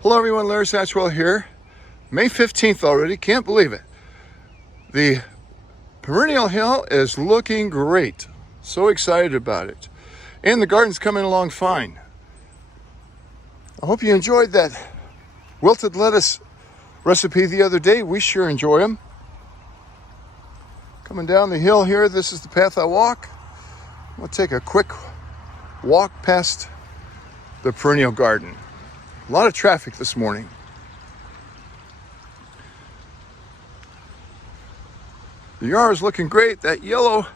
Hello everyone, Larry Satchwell here. May 15th already, can't believe it. The perennial hill is looking great. So excited about it. And the garden's coming along fine. I hope you enjoyed that wilted lettuce recipe the other day. We sure enjoy them. Coming down the hill here, this is the path I walk. I'm gonna take a quick walk past the perennial garden. A lot of traffic this morning. The yard is looking great. That yellow,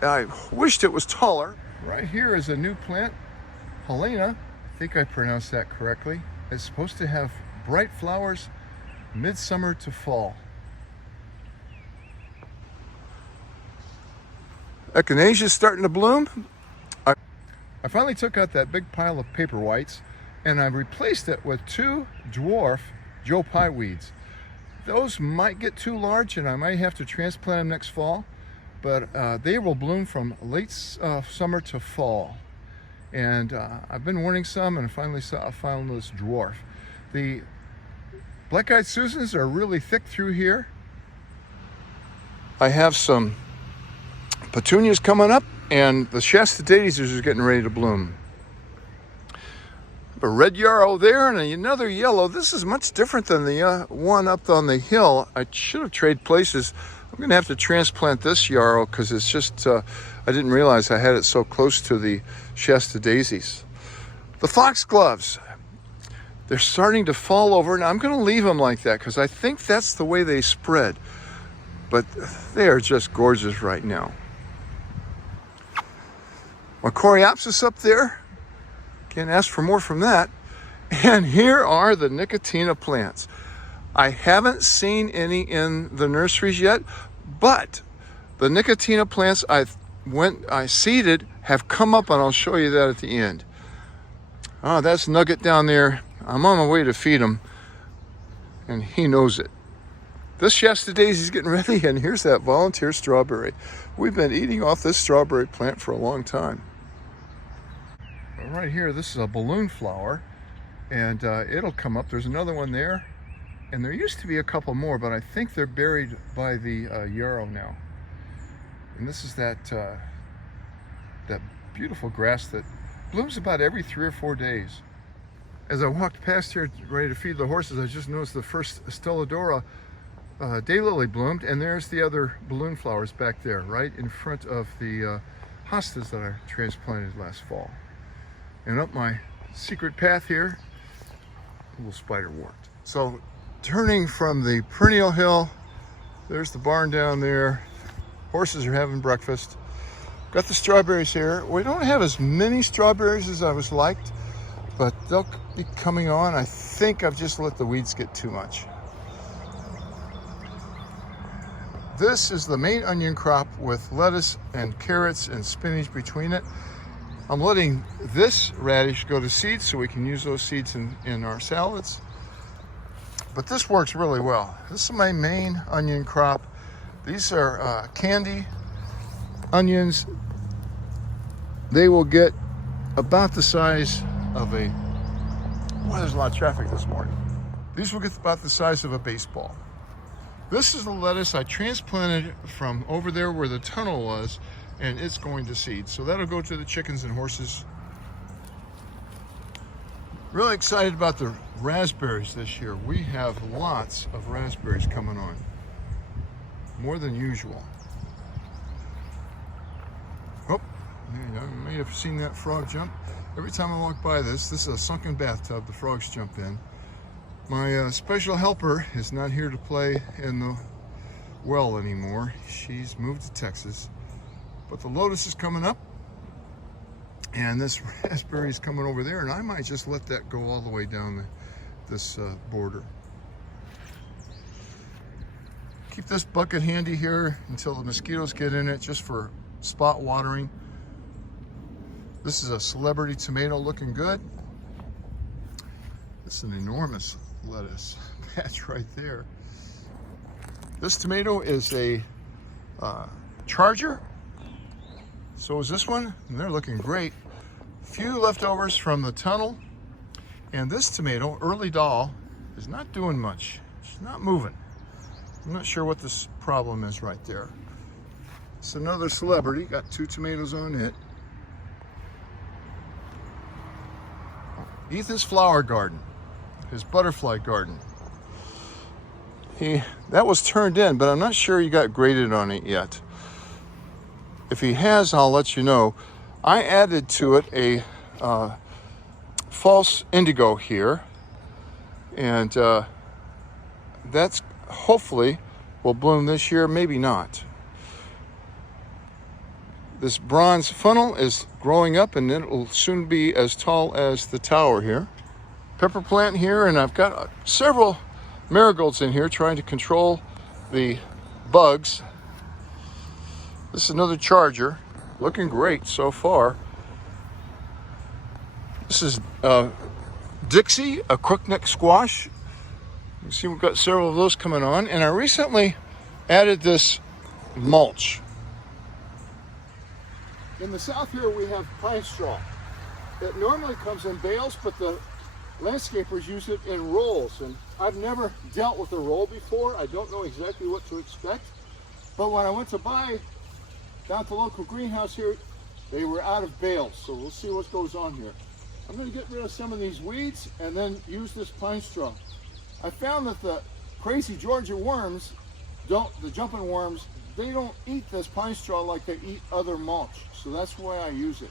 I wished it was taller. Right here is a new plant, Helena. I think I pronounced that correctly. It's supposed to have bright flowers midsummer to fall. Echinacea is starting to bloom. I finally took out that big pile of paper whites and I replaced it with two Dwarf Joe Pye Weeds. Those might get too large and I might have to transplant them next fall, but they will bloom from late summer to fall. And I've been wanting some and finally found this Dwarf. The black-eyed Susans are really thick through here. I have some petunias coming up, and the Shasta daisies are getting ready to bloom. A red yarrow there and another yellow. This is much different than the one up on the hill. I should have traded places. I'm gonna have to transplant this yarrow because it's just, I didn't realize I had it so close to the Shasta daisies. The foxgloves, they're starting to fall over. Now I'm gonna leave them like that because I think that's the way they spread. But they are just gorgeous right now. My coreopsis up there, can't ask for more from that. And here are the Nicotina plants. I haven't seen any in the nurseries yet, but the Nicotina plants I seeded have come up, and I'll show you that at the end. Oh, that's Nugget down there. I'm on my way to feed him, and he knows it. This Shasta daisy's getting ready, and here's that volunteer strawberry. We've been eating off this strawberry plant for a long time. Right here, this is a balloon flower, and it'll come up. There's another one there, and there used to be a couple more, but I think they're buried by the yarrow now. And this is that beautiful grass that blooms about every 3 or 4 days. As I walked past here ready to feed the horses, I just noticed the first Stellodora daylily bloomed, and there's the other balloon flowers back there, right in front of the hostas that I transplanted last fall. And up my secret path here, a little spiderwort. So turning from the perennial hill, there's the barn down there. Horses are having breakfast. Got the strawberries here. We don't have as many strawberries as I was liked, but they'll be coming on. I think I've just let the weeds get too much. This is the main onion crop with lettuce and carrots and spinach between it. I'm letting this radish go to seed so we can use those seeds in our salads. But this works really well. This is my main onion crop. These are candy onions. They will get about the size of a, boy, there's a lot of traffic this morning. These will get about the size of a baseball. This is the lettuce I transplanted from over there where the tunnel was, and it's going to seed. So that'll go to the chickens and horses. Really excited about the raspberries this year. We have lots of raspberries coming on, more than usual. Oh, you may have seen that frog jump. Every time I walk by this is a sunken bathtub, the frogs jump in. My special helper is not here to play in the well anymore. She's moved to Texas. But the lotus is coming up, and this raspberry is coming over there, and I might just let that go all the way down this border. Keep this bucket handy here until the mosquitoes get in it, just for spot watering. This is a celebrity tomato looking good. This is an enormous lettuce patch right there. This tomato is a charger. So is this one, and they're looking great. Few leftovers from the tunnel, And this tomato, Early Doll, is not doing much. It's not moving. I'm not sure what this problem is right there. It's another celebrity, got 2 tomatoes on it. Ethan's flower garden, his butterfly garden. That was turned in, but I'm not sure he got graded on it yet. If he has, I'll let you know. I added to it a false indigo here, and that's hopefully will bloom this year, maybe not. This bronze funnel is growing up, and it will soon be as tall as the tower here. Pepper plant here, and I've got several marigolds in here trying to control the bugs. This is another charger, looking great so far. This is Dixie, a crookneck squash. You see we've got several of those coming on, and I recently added this mulch. In the south here we have pine straw. It normally comes in bales, but the landscapers use it in rolls, and I've never dealt with a roll before. I don't know exactly what to expect, but when I went to buy down at the local greenhouse here, they were out of bales, so we'll see what goes on here. I'm going to get rid of some of these weeds and then use this pine straw. I found that the crazy Georgia worms, the jumping worms, they don't eat this pine straw like they eat other mulch, so that's why I use it.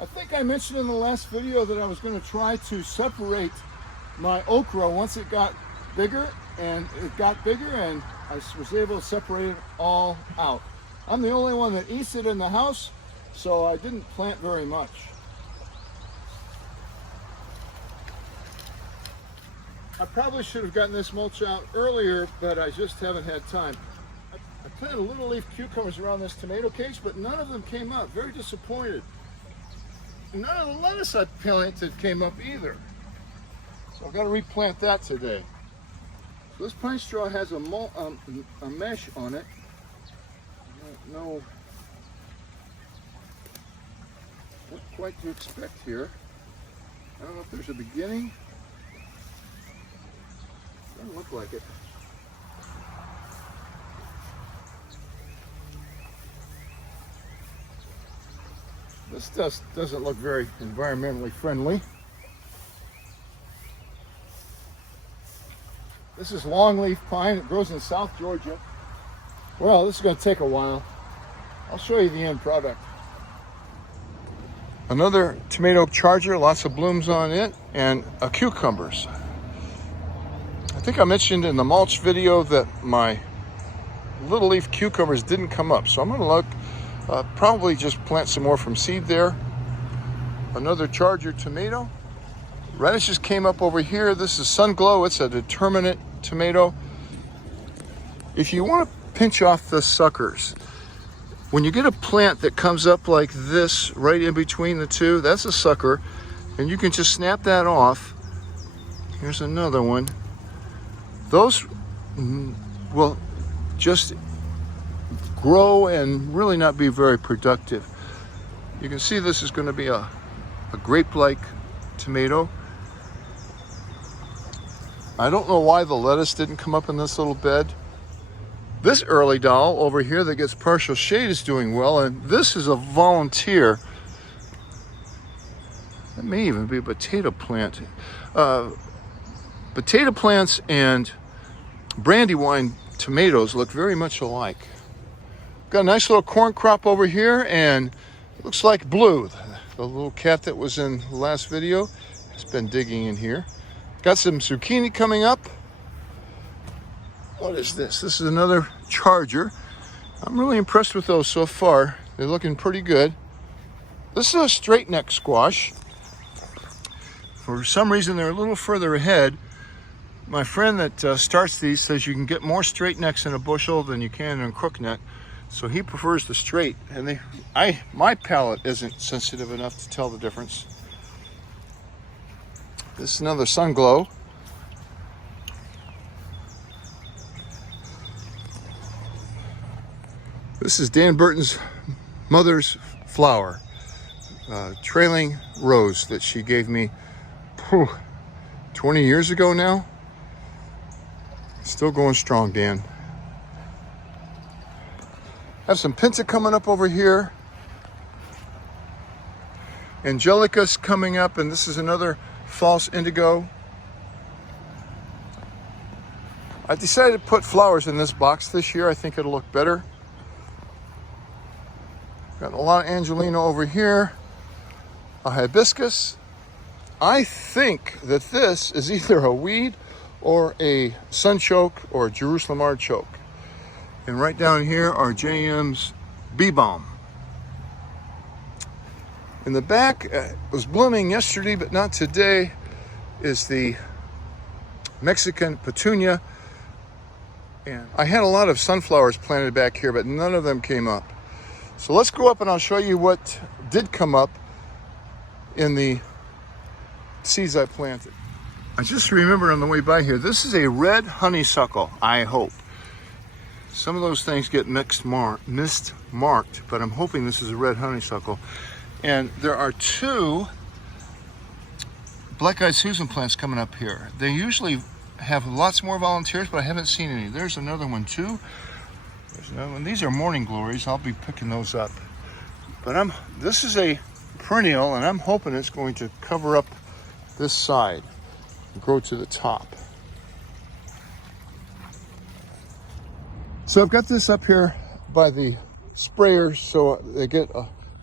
I think I mentioned in the last video that I was going to try to separate my okra once it got bigger, and it got bigger, and I was able to separate it all out. I'm the only one that eats it in the house, so I didn't plant very much. I probably should have gotten this mulch out earlier, but I just haven't had time. I planted little leaf cucumbers around this tomato cage, but none of them came up. Very disappointed. None of the lettuce I planted came up either. So I've got to replant that today. So this pine straw has a mesh on it. I don't know what quite to expect here. I don't know if there's a beginning. Doesn't look like it. This just doesn't look very environmentally friendly. This is longleaf pine. It grows in South Georgia. Well, this is going to take a while. I'll show you the end product. Another tomato charger, lots of blooms on it, and cucumbers. I think I mentioned in the mulch video that my little leaf cucumbers didn't come up, so I'm going to look. Probably just plant some more from seed there. Another charger tomato. Radishes came up over here. This is Sunglow. It's a determinate tomato. If you want to pinch off the suckers, when you get a plant that comes up like this right in between the two, that's a sucker, and you can just snap that off. Here's another one. Those will just grow and really not be very productive. You can see this is going to be a grape-like tomato. I don't know why the lettuce didn't come up in this little bed. This early doll over here that gets partial shade is doing well, and this is a volunteer. That may even be a potato plant. Potato plants and brandywine tomatoes look very much alike. Got a nice little corn crop over here, and it looks like Blue, the little cat that was in the last video, has been digging in here. Got some zucchini coming up. What is this? This is another charger. I'm really impressed with those so far. They're looking pretty good. This is a straight neck squash. For some reason, they're a little further ahead. My friend that starts these says you can get more straight necks in a bushel than you can in a crook neck. So he prefers the straight, and my palate isn't sensitive enough to tell the difference. This is another Sunglow. This is Dan Burton's mother's flower. trailing rose that she gave me 20 years ago now. Still going strong, Dan. Have some Pinta coming up over here. Angelica's coming up, and this is another false indigo. I decided to put flowers in this box this year. I think it'll look better. Got a lot of Angelina over here. A hibiscus. I think that this is either a weed or a sunchoke or a Jerusalem artichoke. And right down here are JM's bee balm. In the back, was blooming yesterday but not today, is the Mexican petunia. And I had a lot of sunflowers planted back here, but none of them came up. So let's go up and I'll show you what did come up in the seeds I planted. I just remembered on the way by here, this is a red honeysuckle, I hope. Some of those things get missed marked, but I'm hoping this is a red honeysuckle. And there are two black-eyed Susan plants coming up here. They usually have lots more volunteers, but I haven't seen any. There's another one too. There's another one. These are morning glories. I'll be picking those up. But this is a perennial, and I'm hoping it's going to cover up this side and grow to the top. So I've got this up here by the sprayer so they get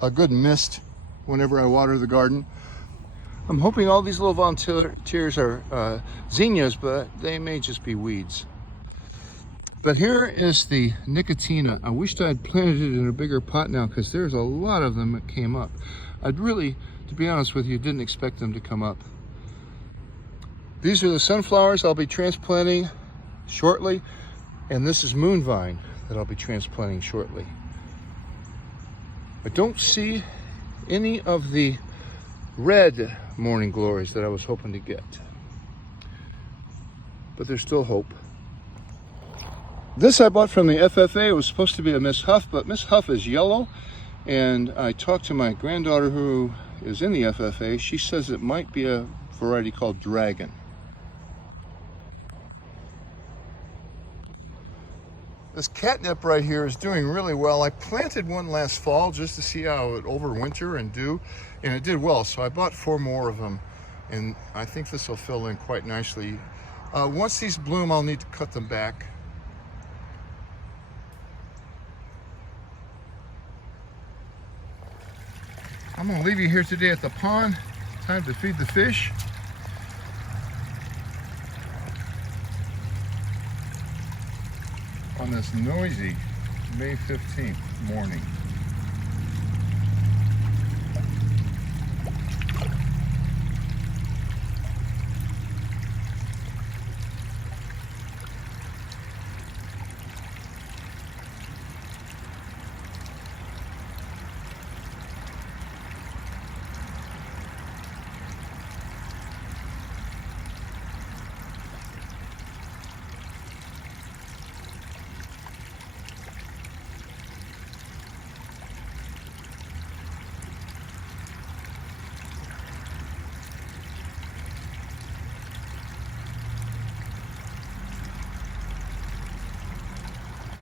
a good mist whenever I water the garden. I'm hoping all these little volunteers are zinnias, but they may just be weeds. But here is the Nicotina. I wished I had planted it in a bigger pot now because there's a lot of them that came up. I'd really, to be honest with you, didn't expect them to come up. These are the sunflowers I'll be transplanting shortly, and this is moonvine that I'll be transplanting shortly. I don't see any of the red morning glories that I was hoping to get, but there's still hope. This I bought from the FFA. It was supposed to be a Miss Huff, but Miss Huff is yellow, and I talked to my granddaughter who is in the FFA. She says it might be a variety called Dragon. This catnip right here is doing really well. I planted one last fall just to see how it would overwinter and do, and it did well. So I bought 4 more of them, and I think this will fill in quite nicely. Once these bloom, I'll need to cut them back. I'm gonna leave you here today at the pond. Time to feed the fish. On this noisy May 15th morning.